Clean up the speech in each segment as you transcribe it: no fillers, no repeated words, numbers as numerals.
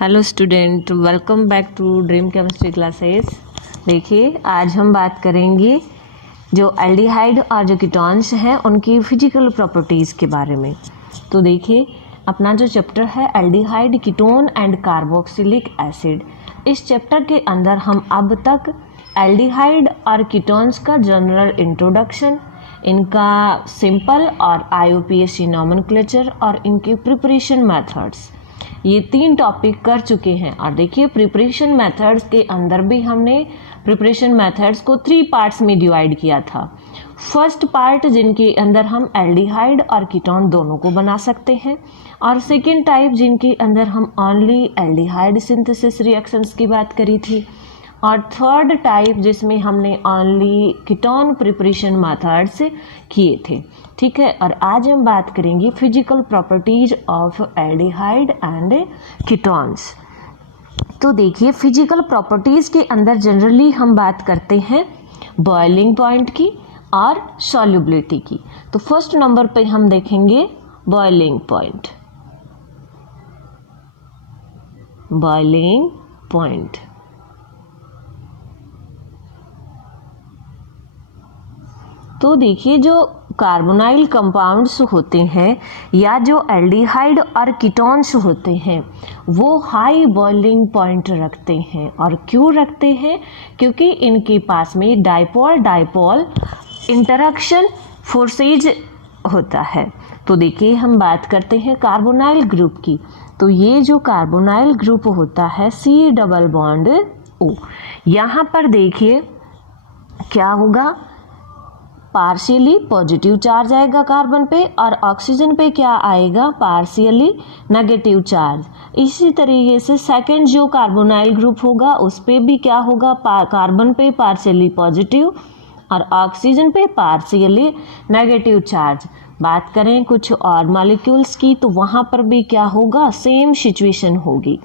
Hello student, welcome back to Dream Chemistry Classes. देखिए, आज हम बात करेंगे जो एल्डिहाइड और जो कीटोन्स हैं उनकी फिजिकल प्रॉपर्टीज़ के बारे में। तो देखिए, अपना जो चैप्टर है aldehyde, ketone and carboxylic acid, इस चैप्टर के अंदर हम अब तक एल्डिहाइड और कीटोन्स का जनरल इंट्रोडक्शन, इनका सिंपल और IUPAC नॉमेनक्लेचर और इनके प्रिपरेशन मेथड्स, ये 3 टॉपिक कर चुके हैं। और देखिए, प्रिपरेशन मेथड्स के अंदर भी हमने प्रिपरेशन मेथड्स को 3 पार्ट्स में डिवाइड किया था। फर्स्ट पार्ट जिनके अंदर हम एल्डिहाइड और कीटोन दोनों को बना सकते हैं, और सेकेंड टाइप जिनके अंदर हम ओनली एल्डिहाइड सिंथेसिस रिएक्शंस की बात करी थी, और थर्ड टाइप जिसमें हमने ओनली कीटोन प्रिपरेशन मेथड्स किए थे। ठीक है, और आज हम बात करेंगे physical properties of aldehyde and ketones. तो देखिए, फिजिकल प्रॉपर्टीज के अंदर जनरली हम बात करते हैं बॉइलिंग पॉइंट की और सॉल्युबिलिटी की। तो फर्स्ट नंबर पे हम देखेंगे बॉइलिंग पॉइंट। बॉइलिंग पॉइंट तो देखिए, जो कार्बोनाइल कंपाउंड्स होते हैं या जो एल्डिहाइड और कीटोन्स होते हैं वो हाई बॉइलिंग पॉइंट रखते हैं। और क्यों रखते हैं? क्योंकि इनके पास में डाइपोल डाइपोल इंटरैक्शन फोर्सेज होता है। तो देखिए, हम बात करते हैं कार्बोनाइल ग्रुप की। तो ये जो कार्बोनाइल ग्रुप होता है C डबल बॉन्ड O, यहाँ पर देखिए क्या होगा, पार्शियली पॉजिटिव चार्ज आएगा कार्बन पे, और ऑक्सीजन पे क्या आएगा, पार्शियली नेगेटिव चार्ज। इसी तरीके से सेकंड जो कार्बोनाइल ग्रुप होगा उस पे भी क्या होगा, कार्बन पे पार्शियली पॉजिटिव और ऑक्सीजन पे पार्शियली नेगेटिव चार्ज। बात करें कुछ और मॉलिक्यूल्स की तो वहाँ पर भी क्या होगा, सेम सिचुएशन होगी।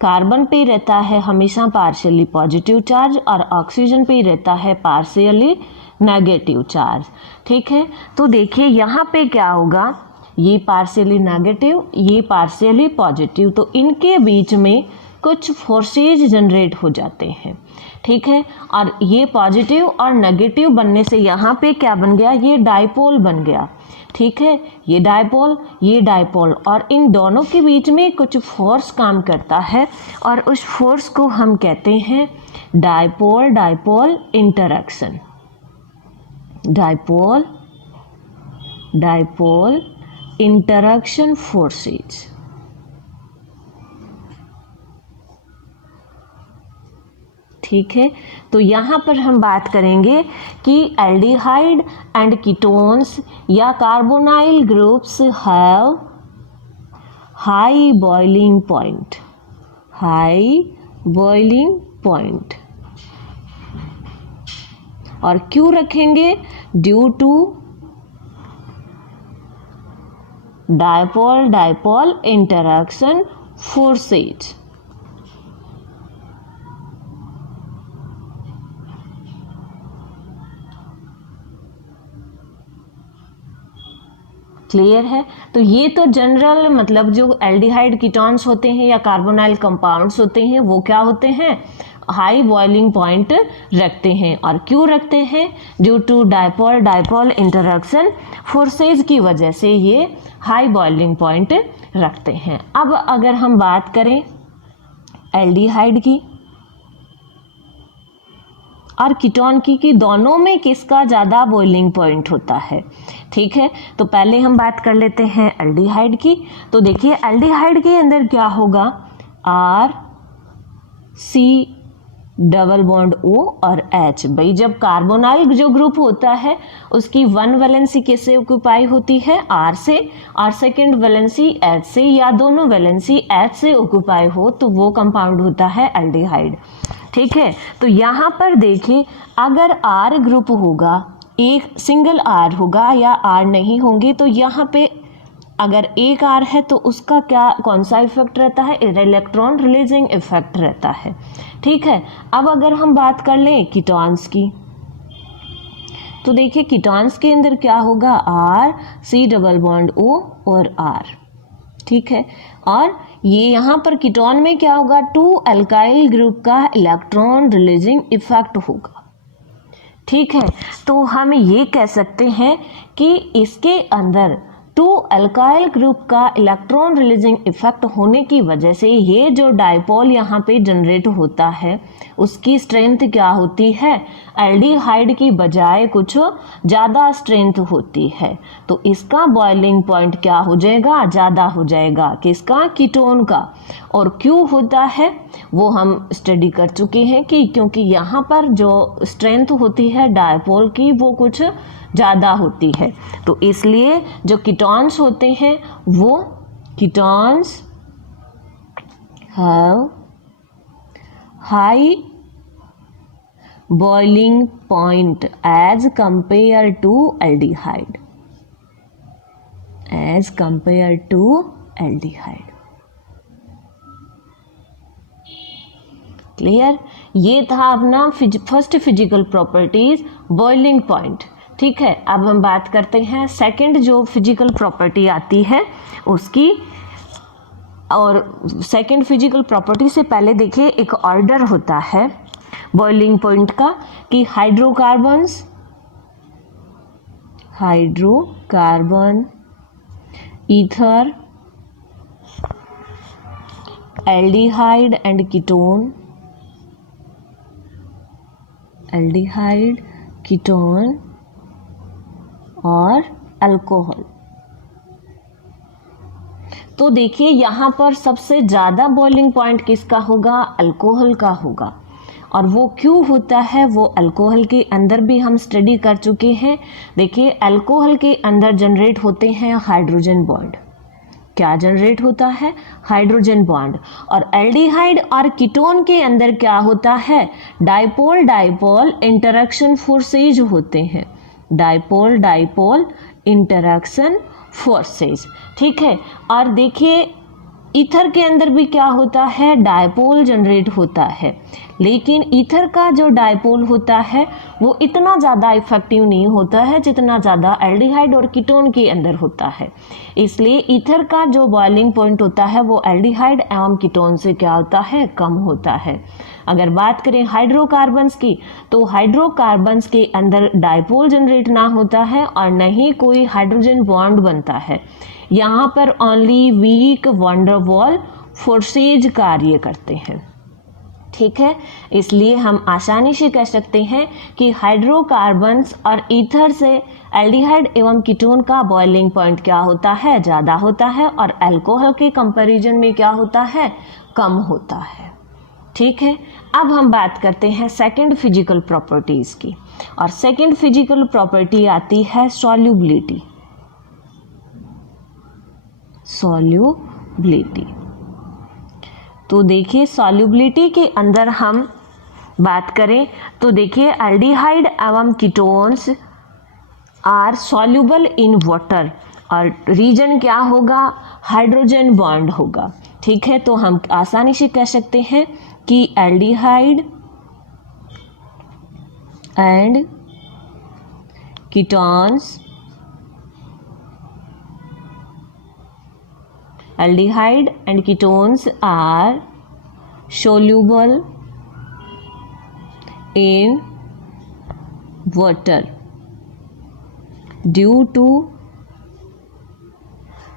कार्बन पे रहता है हमेशा पार्शियली पॉजिटिव चार्ज और ऑक्सीजन पे रहता है पार्शियली नेगेटिव चार्ज। ठीक है, तो देखिए यहाँ पे क्या होगा, ये पार्शियली नेगेटिव, ये पार्शियली पॉजिटिव, तो इनके बीच में कुछ फोर्सेज जनरेट हो जाते हैं। ठीक है, और ये पॉजिटिव और नेगेटिव बनने से यहाँ पे क्या बन गया, ये डाइपोल बन गया। ठीक है, ये डाइपोल, और इन दोनों के बीच में कुछ फोर्स काम करता है और उस फोर्स को हम कहते हैं dipole dipole interaction. Dipole dipole interaction forces. ठीक है, तो यहाँ पर हम बात करेंगे कि एल्डिहाइड एंड कीटोन्स या carbonyl groups have high boiling point. High boiling point, और क्यों रखेंगे, due to dipole dipole interaction forces. Clear है? तो ये तो जनरल मतलब जो एल्डिहाइड कीटोन्स होते हैं या कार्बोनाइल कंपाउंड्स होते हैं वो क्या होते हैं, हाई बॉइलिंग पॉइंट रखते हैं। और क्यों रखते हैं, due to dipole dipole interaction forces की वजह से ये हाई बॉइलिंग पॉइंट रखते हैं। अब अगर हम बात करें एल्डिहाइड की और कीटोन की कि दोनों में किसका ज़्यादा बॉइलिंग पॉइंट होता है। ठीक है, तो पहले हम बात कर लेते हैं एल्डिहाइड की। तो देखिए, एल्डिहाइड के अंदर क्या होगा, C डबल बॉन्ड O और H। भाई, जब कार्बोनाइल जो ग्रुप होता है उसकी 1 वैलेंसी किससे ऑक्यूपाई होती है, R से, और सेकेंड वैलेंसी H से, या दोनों वैलेंसी H से ऑक्यूपाई हो तो वो कंपाउंड होता है एल्डिहाइड। ठीक है, तो यहाँ पर देखिए, अगर R ग्रुप होगा, एक सिंगल R होगा या R नहीं होंगे, तो यहाँ पे अगर एक R है तो उसका क्या, कौन सा इफेक्ट रहता है, इलेक्ट्रॉन रिलीजिंग इफेक्ट रहता है। ठीक है, अब अगर हम बात कर लें कीटोन्स की, तो देखिए कीटोन्स के अंदर क्या होगा, R C double bond O और R। ठीक है। और ये यहाँ पर कीटोन में क्या होगा, 2 अल्काइल ग्रुप का इलेक्ट्रॉन रिलीजिंग इफेक्ट होगा, ठीक है। तो हम ये कह सकते हैं कि इसके अंदर 2 अल्काइल ग्रुप का इलेक्ट्रॉन रिलीजिंग इफेक्ट होने की वजह से ये जो डायपोल यहाँ पे जनरेट होता है उसकी स्ट्रेंथ क्या होती है, एल्डिहाइड की बजाय कुछ ज़्यादा स्ट्रेंथ होती है। तो इसका बॉइलिंग पॉइंट क्या हो जाएगा, ज़्यादा हो जाएगा, किसका, कीटोन का। और क्यों होता है वो हम स्टडी कर चुके हैं कि क्योंकि यहाँ पर जो स्ट्रेंथ होती है डायपोल की वो कुछ ज़्यादा होती है। तो इसलिए जो कीटोन्स होते हैं वो ketones have high boiling point as compare to aldehyde, as compare to aldehyde. Clear, ये था अपना first physical properties, boiling point, ठीक है। अब हम बात करते हैं सेकंड जो फिजिकल प्रॉपर्टी आती है उसकी। और सेकंड फिजिकल प्रॉपर्टी से पहले देखिए एक ऑर्डर होता है बॉइलिंग पॉइंट का कि hydrocarbon, ether, aldehyde and ketone, aldehyde, ketone और अल्कोहल। तो देखिए यहाँ पर सबसे ज़्यादा बॉइलिंग पॉइंट किसका होगा, अल्कोहल का होगा। और वो क्यों होता है वो अल्कोहल के अंदर भी हम स्टडी कर चुके हैं। देखिए अल्कोहल के अंदर जनरेट होते हैं हाइड्रोजन बॉन्ड, क्या जनरेट होता है, हाइड्रोजन बॉन्ड। और एल्डिहाइड और कीटोन के अंदर क्या होता है, डाइपोल डाइपोल इंटरेक्शन फोर्सेज होते हैं, डाइपोल डाइपोल इंटरेक्शन फोर्सेज, ठीक है। और देखिए ईथर के अंदर भी क्या होता है, डायपोल जनरेट होता है, लेकिन ईथर का जो डायपोल होता है वो इतना ज़्यादा इफेक्टिव नहीं होता है जितना ज़्यादा एल्डिहाइड और कीटोन के अंदर होता है। इसलिए ईथर का जो बॉइलिंग पॉइंट होता है वो एल्डिहाइड एवं कीटोन से क्या होता है, कम होता है। अगर बात करें हाइड्रोकार्बन्स की, तो हाइड्रोकार्बन्स के अंदर डायपोल जनरेट ना होता है और न ही कोई हाइड्रोजन बॉन्ड बनता है। यहाँ पर only weak van der Waals forces कार्य करते हैं, ठीक है। इसलिए हम आसानी से कह सकते हैं कि हाइड्रोकार्बन्स और ईथर से एल्डिहाइड एवं कीटोन का बॉइलिंग पॉइंट क्या होता है, ज़्यादा होता है, और अल्कोहल के कंपैरिजन में क्या होता है, कम होता है, ठीक है। अब हम बात करते हैं सेकंड फिजिकल प्रॉपर्टीज की। और सेकंड फिजिकल प्रॉपर्टी आती है सॉल्युबिलिटी, सॉल्युबिलिटी। तो देखिए सॉल्युबिलिटी के अंदर हम बात करें तो देखिए एल्डिहाइड एवं ketones are soluble in water, और रीजन क्या होगा, हाइड्रोजन बॉन्ड होगा, ठीक है। तो हम आसानी से कह सकते हैं कि aldehyde and ketones, aldehyde and ketones are soluble in water due to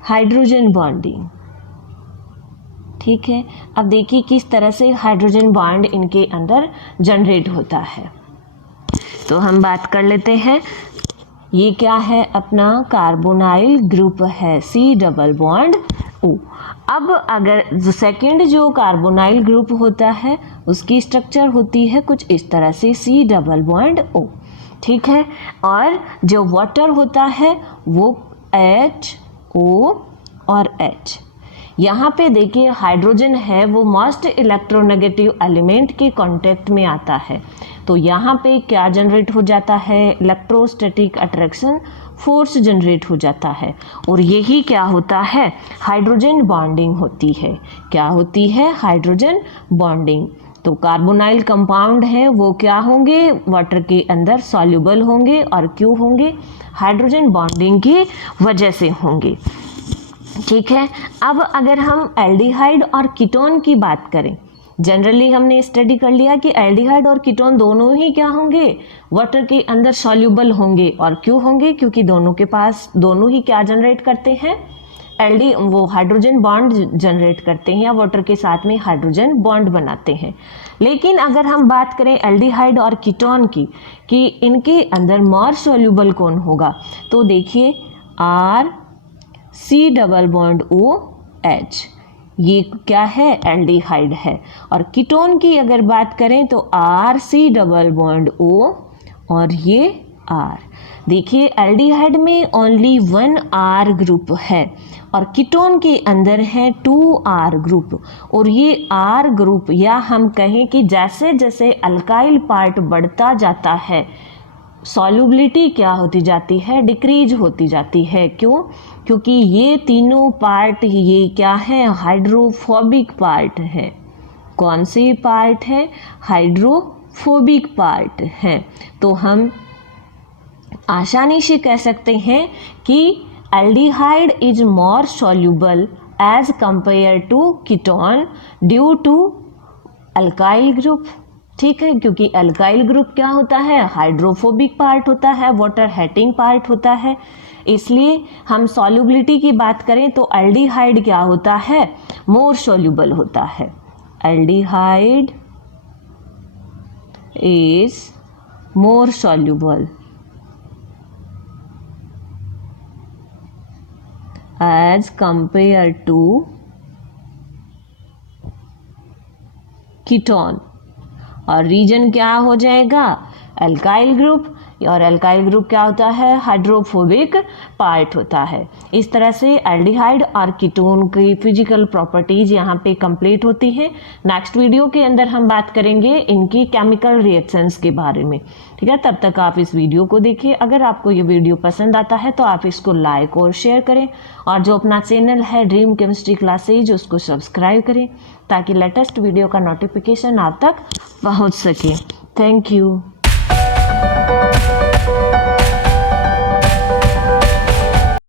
hydrogen bonding, ठीक है। अब देखिए किस तरह से हाइड्रोजन बॉन्ड इनके अंदर जनरेट होता है। तो हम बात कर लेते हैं, ये क्या है, अपना कार्बोनाइल ग्रुप है, C डबल बॉन्ड O। अब अगर जो सेकेंड जो कार्बोनाइल ग्रुप होता है उसकी स्ट्रक्चर होती है कुछ इस तरह से, C डबल बॉन्ड O, ठीक है। और जो वाटर होता है वो HO और H। यहाँ पे देखिए हाइड्रोजन है वो मोस्ट इलेक्ट्रोनेगेटिव एलिमेंट के कांटेक्ट में आता है, तो यहाँ पे क्या जनरेट हो जाता है, इलेक्ट्रोस्टैटिक अट्रैक्शन फोर्स जनरेट हो जाता है, और यही क्या होता है, हाइड्रोजन बॉन्डिंग होती है। क्या होती है, हाइड्रोजन बॉन्डिंग। तो कार्बोनाइल कंपाउंड है वो क्या होंगे, वाटर के अंदर सॉल्युबल होंगे, और क्यों होंगे, हाइड्रोजन बॉन्डिंग की वजह से होंगे। ठीक है। अब अगर हम एल्डिहाइड और कीटोन की बात करें, जनरली हमने स्टडी कर लिया कि एल्डिहाइड और कीटोन दोनों ही क्या होंगे, वाटर के अंदर सॉल्युबल होंगे। और क्यों होंगे? क्योंकि दोनों ही क्या जनरेट करते हैं, वो हाइड्रोजन बॉन्ड जनरेट करते हैं या वाटर के साथ में हाइड्रोजन बॉन्ड बनाते हैं। लेकिन अगर हम बात करें एल्डिहाइड और कीटोन की कि इनके अंदर मोर सॉल्युबल कौन होगा, तो देखिए C डबल बॉन्ड OH, ये क्या है, एल्डिहाइड है। और कीटोन की अगर बात करें तो C डबल बॉन्ड O और ये R। देखिए एल्डिहाइड में ओनली 1 R ग्रुप है और कीटोन के अंदर है 2 R ग्रुप। और ये R ग्रुप, या हम कहें कि जैसे जैसे अल्काइल पार्ट बढ़ता जाता है, सॉल्युबिलिटी क्या होती जाती है, डिक्रीज होती जाती है। क्यों? क्योंकि ये तीनों पार्ट ये क्या है, हाइड्रोफोबिक पार्ट है। कौन से पार्ट है? हाइड्रोफोबिक पार्ट है। तो हम आसानी से कह सकते हैं कि aldehyde is more soluble as compare to ketone due to alkyl group. ठीक है, क्योंकि अल्काइल ग्रुप क्या होता है, हाइड्रोफोबिक पार्ट होता है, वाटर हेटिंग पार्ट होता है। इसलिए हम सॉल्युबिलिटी की बात करें तो एल्डिहाइड क्या होता है, मोर सॉल्युबल होता है। Aldehyde is more soluble as compare to ketone. और रीजन क्या हो जाएगा, अल्काइल ग्रुप। और अल्काइल ग्रुप क्या होता है, हाइड्रोफोबिक पार्ट होता है। इस तरह से एल्डिहाइड और कीटोन की फिजिकल प्रॉपर्टीज यहाँ पे कंप्लीट होती हैं। नेक्स्ट वीडियो के अंदर हम बात करेंगे इनकी केमिकल रिएक्शंस के बारे में। ठीक है, तब तक आप इस वीडियो को देखिए। अगर आपको ये वीडियो पसंद आता है तो आप इसको लाइक और शेयर करें, और जो अपना चैनल है ड्रीम केमिस्ट्री क्लासेज उसको सब्सक्राइब करें ताकि लेटेस्ट वीडियो का नोटिफिकेशन आप तक पहुंच सके। Thank you.